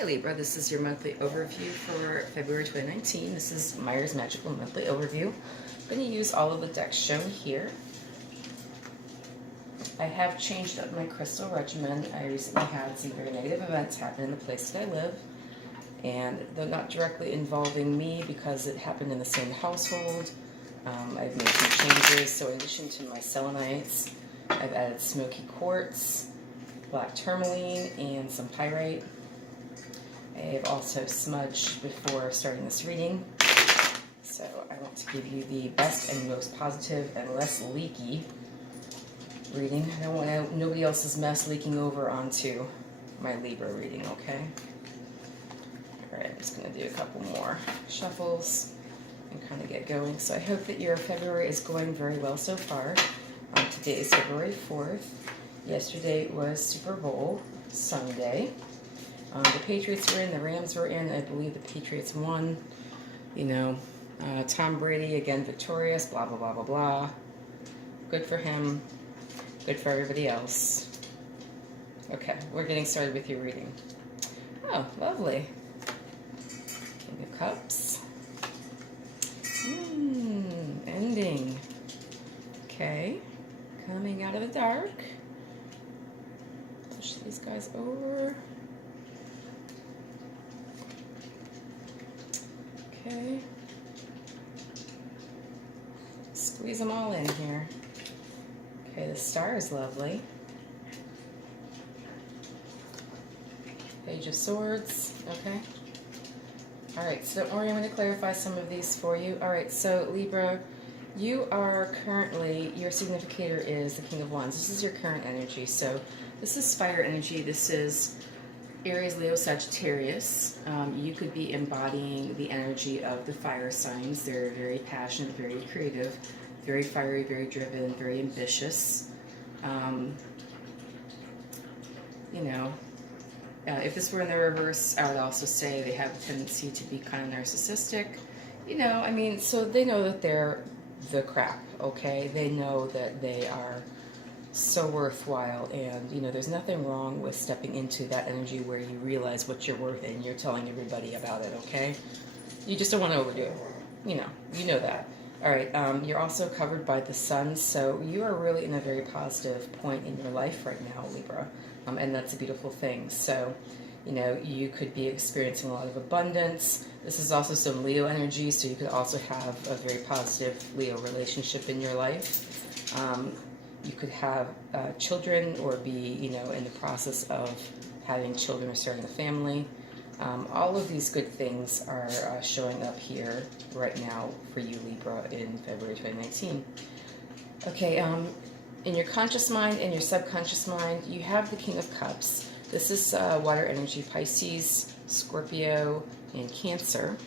Hi Libra, this is your monthly overview for February 2019. This is Myers Magical Monthly Overview. I'm going to use all of the decks shown here. I have changed up my crystal regimen. I recently had some very negative events happen in the place that I live, and they're not directly involving me because it happened in the same household. I've made some changes, so in addition to my selenites, I've added smoky quartz, black tourmaline, and some pyrite. I've also smudged before starting this reading, so I want to give you the best and most positive and less leaky reading. I don't want nobody else's mess leaking over onto my Libra reading, okay? Alright, I'm just going to do a couple more shuffles and kind of get going. So I hope that your February is going very well so far. Today is February 4th. Yesterday was Super Bowl Sunday. The Patriots were in, the Rams were in. I believe the Patriots won. You know, Tom Brady, again, victorious, blah, blah, blah, blah, blah. Good for him. Good for everybody else. Okay, we're getting started with your reading. Oh, lovely. King of Cups. Ending. Okay, coming out of the dark. Push these guys over. Okay. Squeeze them all in here. Okay, the star is lovely. Page of Swords. Okay. Alright, so don't worry, I'm going to clarify some of these for you. Alright, so Libra, you are currently, your significator is the King of Wands. This is your current energy. So this is fire energy. This is Aries, Leo, Sagittarius. You could be embodying the energy of the fire signs. They're very passionate, very creative, very fiery, very driven, very ambitious. You know, if this were in the reverse, I would also say they have a tendency to be kind of narcissistic. You know, I mean, so they know that they're the crap, okay? They know that they are so worthwhile, and you know, there's nothing wrong with stepping into that energy where you realize what you're worth and you're telling everybody about it, okay? You just don't want to overdo it. You know that. All right, you're also covered by the sun, so you are really in a very positive point in your life right now, Libra, and that's a beautiful thing. So, you know, you could be experiencing a lot of abundance. This is also some Leo energy, so you could also have a very positive Leo relationship in your life. You could have children or be, you know, in the process of having children or starting a family. All of these good things are showing up here right now for you, Libra, in February 2019. Okay, in your conscious mind and your subconscious mind, you have the King of Cups. This is water energy, Pisces, Scorpio, and Cancer.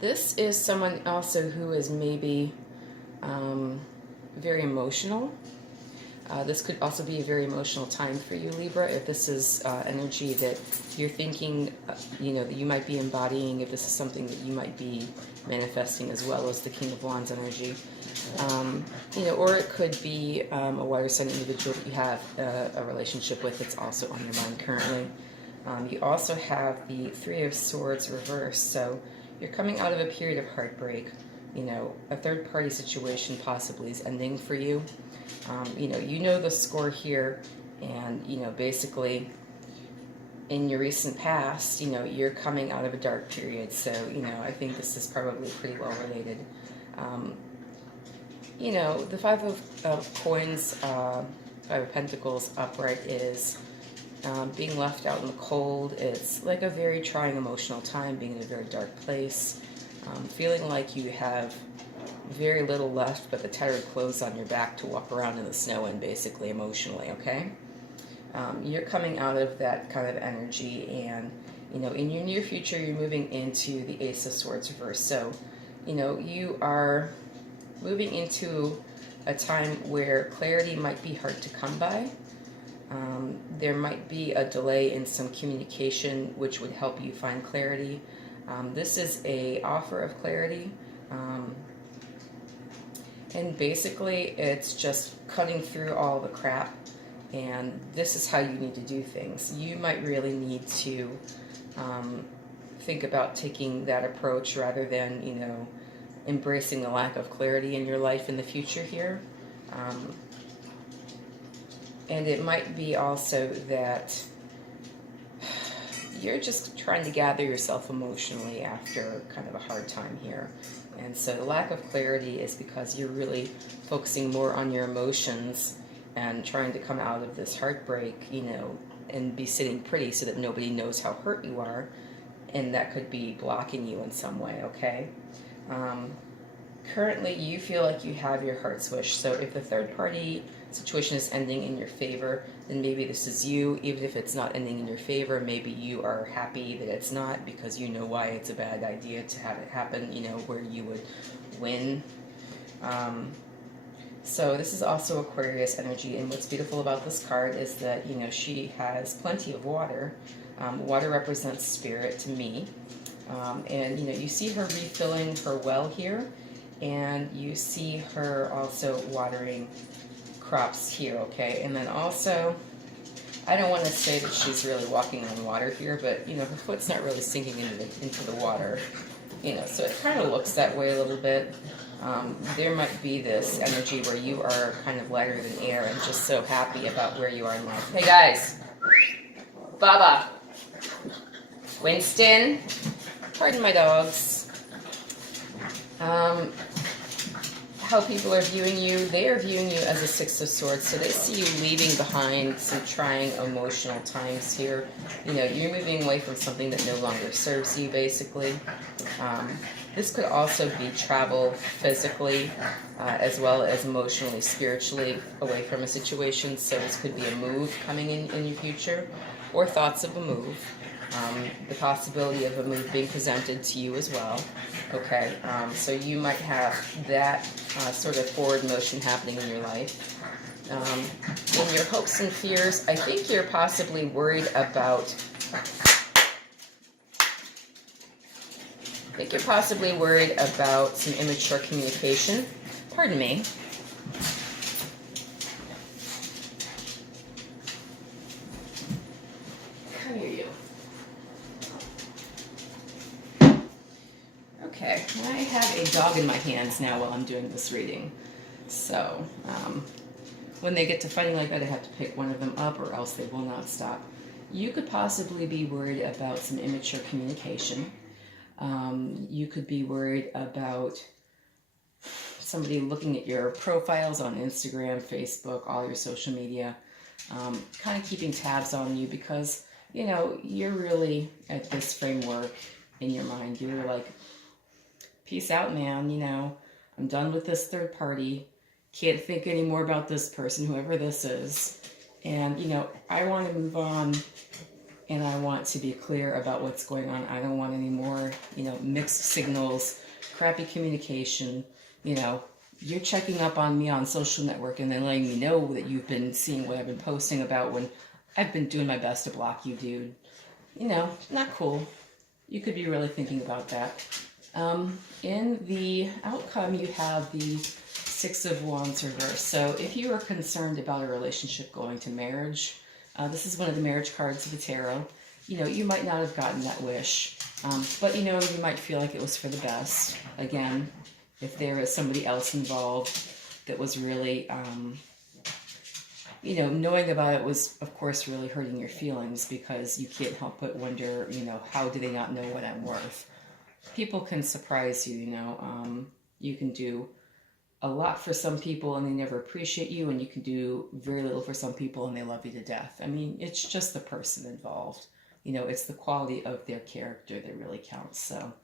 This is someone also who is maybe very emotional. This could also be a very emotional time for you, Libra, if this is energy that you're thinking, you know, that you might be embodying, if this is something that you might be manifesting as well as the King of Wands energy. You know, or it could be a water sign individual that you have a relationship with that's also on your mind currently. You also have the Three of Swords reversed, so you're coming out of a period of heartbreak. You know, a third-party situation possibly is ending for you. You know the score here, and, you know, basically, in your recent past, you know, you're coming out of a dark period, so, you know, I think this is probably pretty well related. You know, the Five of Coins, Five of Pentacles upright is being left out in the cold. It's like a very trying emotional time, being in a very dark place. Feeling like you have very little left but the tattered clothes on your back to walk around in the snow in, basically, emotionally, okay? You're coming out of that kind of energy, and, you know, in your near future, you're moving into the Ace of Swords reverse. So, you know, you are moving into a time where clarity might be hard to come by. There might be a delay in some communication which would help you find clarity. This is a offer of clarity, and basically it's just cutting through all the crap And this is how you need to do things. You might really need to think about taking that approach rather than, you know, embracing the lack of clarity in your life in the future here. And it might be also that you're just trying to gather yourself emotionally after kind of a hard time here. And so the lack of clarity is because you're really focusing more on your emotions and trying to come out of this heartbreak, you know, and be sitting pretty so that nobody knows how hurt you are. And that could be blocking you in some way, okay? Currently, you feel like you have your heart's wish. So if the third party situation is ending in your favor, then maybe this is you. Even if it's not ending in your favor, maybe you are happy that it's not because you know why it's a bad idea to have it happen, you know, where you would win. So this is also Aquarius energy, and what's beautiful about this card is that, you know, she has plenty of water. Water represents spirit to me. And, you know, you see her refilling her well here, and you see her also watering crops here, okay? And then also, I don't want to say that she's really walking on water here, but, you know, her foot's not really sinking into the water, you know, so it kind of looks that way a little bit. There might be this energy where you are kind of lighter than air and just so happy about where you are in life. Hey guys, Baba, Winston, pardon my dogs. How people are viewing you, they are viewing you as a Six of Swords, so they see you leaving behind some trying emotional times here. You know, you're moving away from something that no longer serves you, basically. This could also be travel physically, as well as emotionally, spiritually, away from a situation. So this could be a move coming in your future, or thoughts of a move. The possibility of a move being presented to you as well. Okay, so you might have that sort of forward motion happening in your life. In your hopes and fears, I think you're possibly worried about some immature communication. Pardon me. Come here, you. Okay, I have a dog in my hands now while I'm doing this reading. So, when they get to fighting like that, I have to pick one of them up or else they will not stop. You could possibly be worried about some immature communication. You could be worried about somebody looking at your profiles on Instagram, Facebook, all your social media, kind of keeping tabs on you because, you know, you're really at this framework in your mind. You're like, peace out, man, you know, I'm done with this third party. Can't think anymore about this person, whoever this is. And, you know, I want to move on. And I want to be clear about what's going on. I don't want any more, you know, mixed signals, crappy communication. You know, you're checking up on me on social network and then letting me know that you've been seeing what I've been posting about when I've been doing my best to block you, dude. You know, not cool. You could be really thinking about that. In the outcome, you have the Six of Wands reversed. So if you are concerned about a relationship going to marriage, this is one of the marriage cards of the tarot. You know, you might not have gotten that wish, but, you know, you might feel like it was for the best. Again, if there is somebody else involved that was really, you know, knowing about it was, of course, really hurting your feelings because you can't help but wonder, you know, how do they not know what I'm worth? People can surprise you, you know. You can do a lot for some people and they never appreciate you, and you can do very little for some people and they love you to death. I mean, it's just the person involved. You know, it's the quality of their character that really counts. So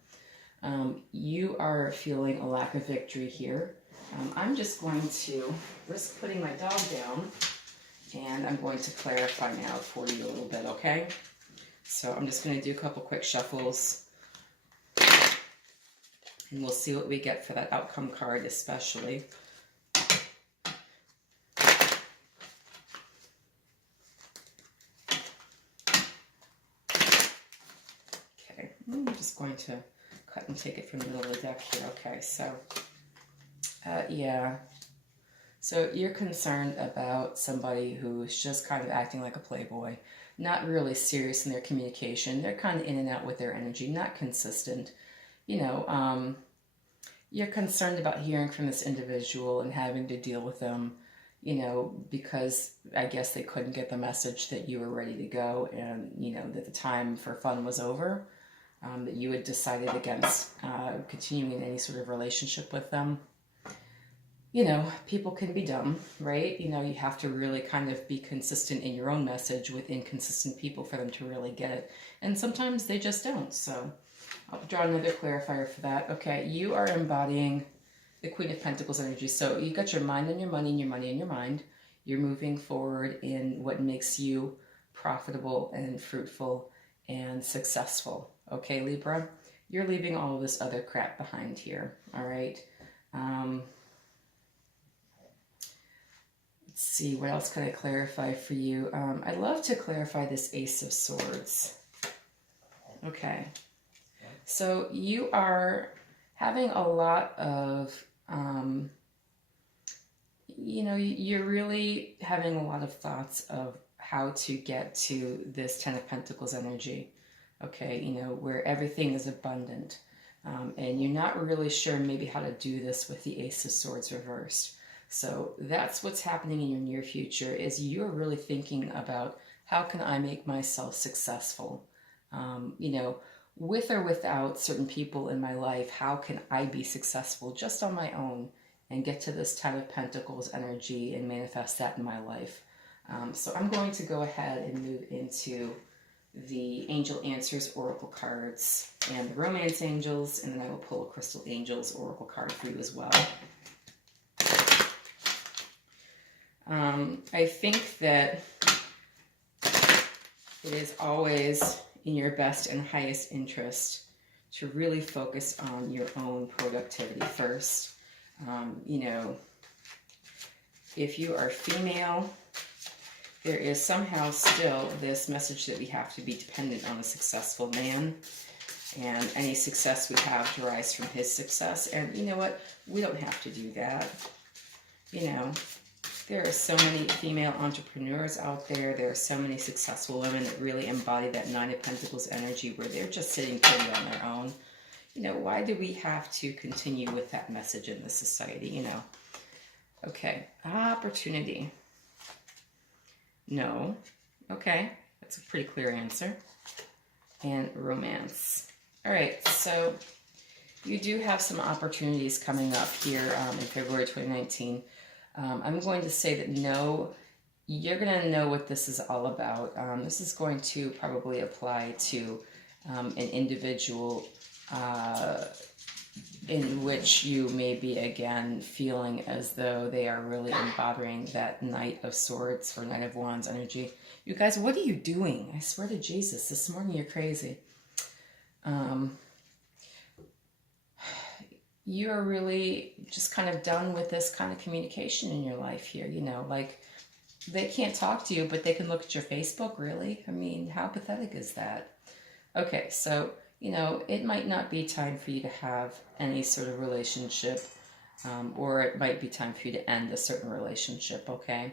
you are feeling a lack of victory here. I'm just going to risk putting my dog down and I'm going to clarify now for you a little bit, okay? So I'm just going to do a couple quick shuffles. And we'll see what we get for that outcome card especially. Okay, I'm just going to cut and take it from the middle of the deck here. Okay, so, yeah. So you're concerned about somebody who's just kind of acting like a playboy, not really serious in their communication. They're kind of in and out with their energy, not consistent. You're concerned about hearing from this individual and having to deal with them, because I guess they couldn't get the message that you were ready to go and, that the time for fun was over, that you had decided against continuing in any sort of relationship with them. People can be dumb, right? You have to really kind of be consistent in your own message with inconsistent people for them to really get it. And sometimes they just don't. So I'll draw another clarifier for that. Okay, you are embodying the Queen of Pentacles energy. So you got your mind on your money and your money on your mind. You're moving forward in what makes you profitable and fruitful and successful. Okay, Libra? You're leaving all of this other crap behind here, all right? Let's see, what else can I clarify for you? I'd love to clarify this Ace of Swords. Okay. So you are having a lot of, you're really having a lot of thoughts of how to get to this Ten of Pentacles energy, okay, where everything is abundant. And you're not really sure maybe how to do this with the Ace of Swords reversed. So that's what's happening in your near future, is you're really thinking about how can I make myself successful? With or without certain people in my life, how can I be successful just on my own and get to this Ten of Pentacles energy and manifest that in my life? So I'm going to go ahead and move into the Angel Answers Oracle cards and the Romance Angels, and then I will pull a Crystal Angels Oracle card for you as well. I think that it is always in your best and highest interest to really focus on your own productivity first. If you are female, there is somehow still this message that we have to be dependent on a successful man, and any success we have derives from his success. And you know what? We don't have to do that. There are so many female entrepreneurs out there. There are so many successful women that really embody that Nine of Pentacles energy where they're just sitting pretty on their own. Why do we have to continue with that message in this society, Okay, opportunity. No. Okay, that's a pretty clear answer. And romance. All right, so you do have some opportunities coming up here in February 2019. I'm going to say that no, you're going to know what this is all about. This is going to probably apply to an individual in which you may be, again, feeling as though they are really embodying that Knight of Swords or Knight of Wands energy. You guys, what are you doing? I swear to Jesus, this morning you're crazy. You're really just kind of done with this kind of communication in your life here, like they can't talk to you, but they can look at your Facebook, really? I mean, how pathetic is that? Okay, so, it might not be time for you to have any sort of relationship, or it might be time for you to end a certain relationship, okay?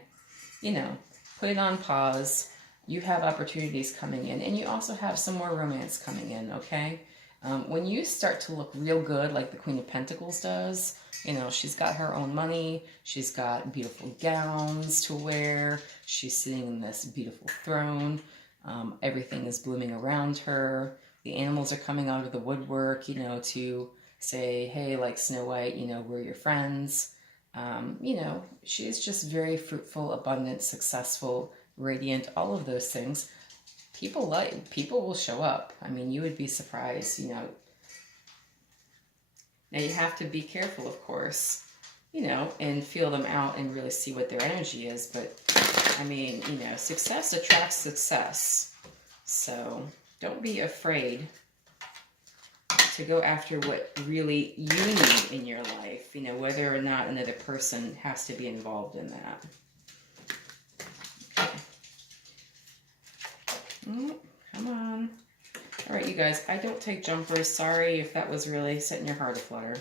Put it on pause. You have opportunities coming in, and you also have some more romance coming in, okay? When you start to look real good like the Queen of Pentacles does, she's got her own money, she's got beautiful gowns to wear, she's sitting in this beautiful throne, everything is blooming around her, the animals are coming out of the woodwork, to say, hey, like Snow White, we're your friends. She's just very fruitful, abundant, successful, radiant, all of those things. People will show up. I mean, you would be surprised, Now you have to be careful, of course, and feel them out and really see what their energy is. But, I mean, success attracts success. So don't be afraid to go after what really you need in your life, whether or not another person has to be involved in that. Come on. All right, you guys, I don't take jumpers. Sorry if that was really setting your heart aflutter.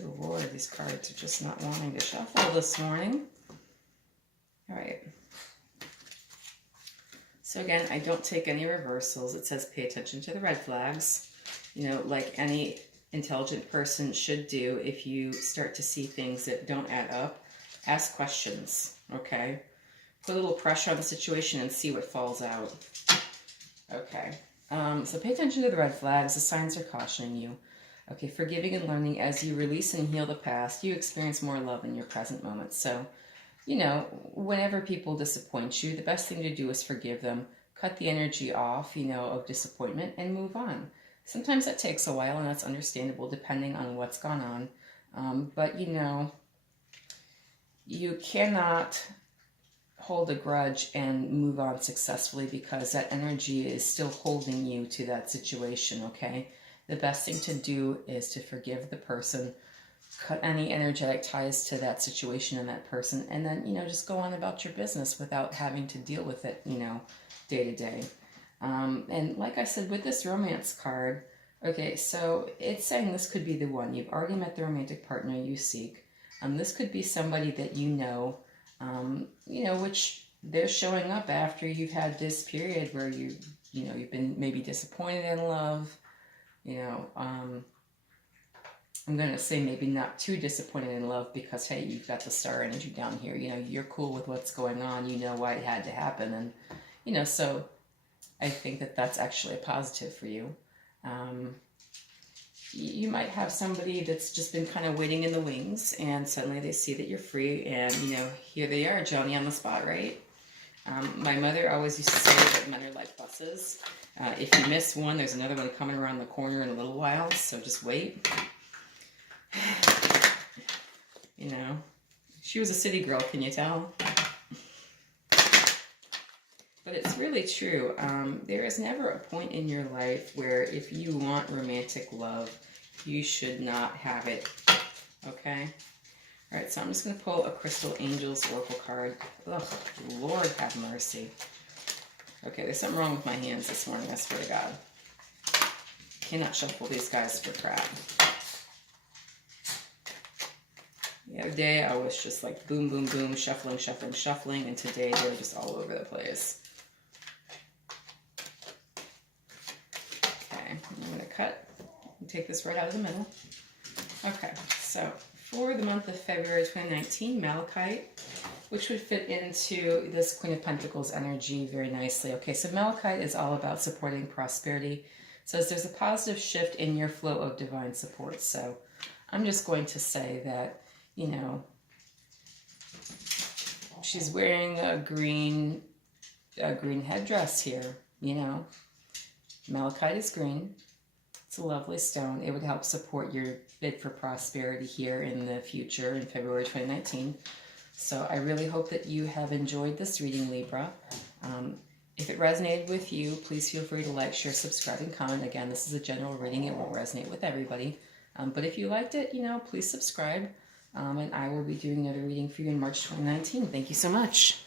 Good Lord, these cards are just not wanting to shuffle this morning. All right. So again, I don't take any reversals. It says pay attention to the red flags. You know, like any intelligent person should do, if you start to see things that don't add up, ask questions, okay? Put a little pressure on the situation and see what falls out. Okay, so pay attention to the red flags. The signs are cautioning you. Okay, forgiving and learning. As you release and heal the past, you experience more love in your present moment. So, you know, whenever people disappoint you, the best thing to do is forgive them. Cut the energy off, you know, of disappointment and move on. Sometimes that takes a while, and that's understandable depending on what's gone on. But, you know, you cannot hold a grudge and move on successfully because that energy is still holding you to that situation, okay? The best thing to do is to forgive the person, cut any energetic ties to that situation and that person, and then, you know, just go on about your business without having to deal with it, you know, day to day. And like I said, with this romance card, okay, so it's saying this could be the one. You've already met the romantic partner you seek. This could be somebody that you know, which they're showing up after you've had this period where you've been maybe disappointed in love. You know, I'm going to say maybe not too disappointed in love because, hey, you've got the star energy down here. You know, you're cool with what's going on. You know why it had to happen. And, you know, so I think that that's actually a positive for you. You might have somebody that's just been kind of waiting in the wings, and suddenly they see that you're free, and, you know, here they are, Johnny on the spot, right? My mother always used to say that men are like buses. If you miss one, there's another one coming around the corner in a little while, so just wait. You know, she was a city girl, can you tell? But it's really true. There is never a point in your life where if you want romantic love, you should not have it, okay? All right, so I'm just going to pull a Crystal Angels Oracle card. Ugh, Lord have mercy. Okay, there's something wrong with my hands this morning, I swear to God. Cannot shuffle these guys for crap. The other day, I was just like boom, boom, boom, shuffling, shuffling, shuffling, and today they're just all over the place. Okay, I'm going to cut and take this right out of the middle. Okay, so for the month of February 2019, Malachite, which would fit into this Queen of Pentacles energy very nicely. Okay, so Malachite is all about supporting prosperity. It says there's a positive shift in your flow of divine support. So I'm just going to say that, you know, she's wearing a green headdress here, you know. Malachite is green. It's a lovely stone. It would help support your bid for prosperity here in the future in February 2019. So I really hope that you have enjoyed this reading, Libra. If it resonated with you, please feel free to like, share, subscribe, and comment. Again, this is a general reading. It won't resonate with everybody. But if you liked it, you know, please subscribe. And I will be doing another reading for you in March 2019. Thank you so much.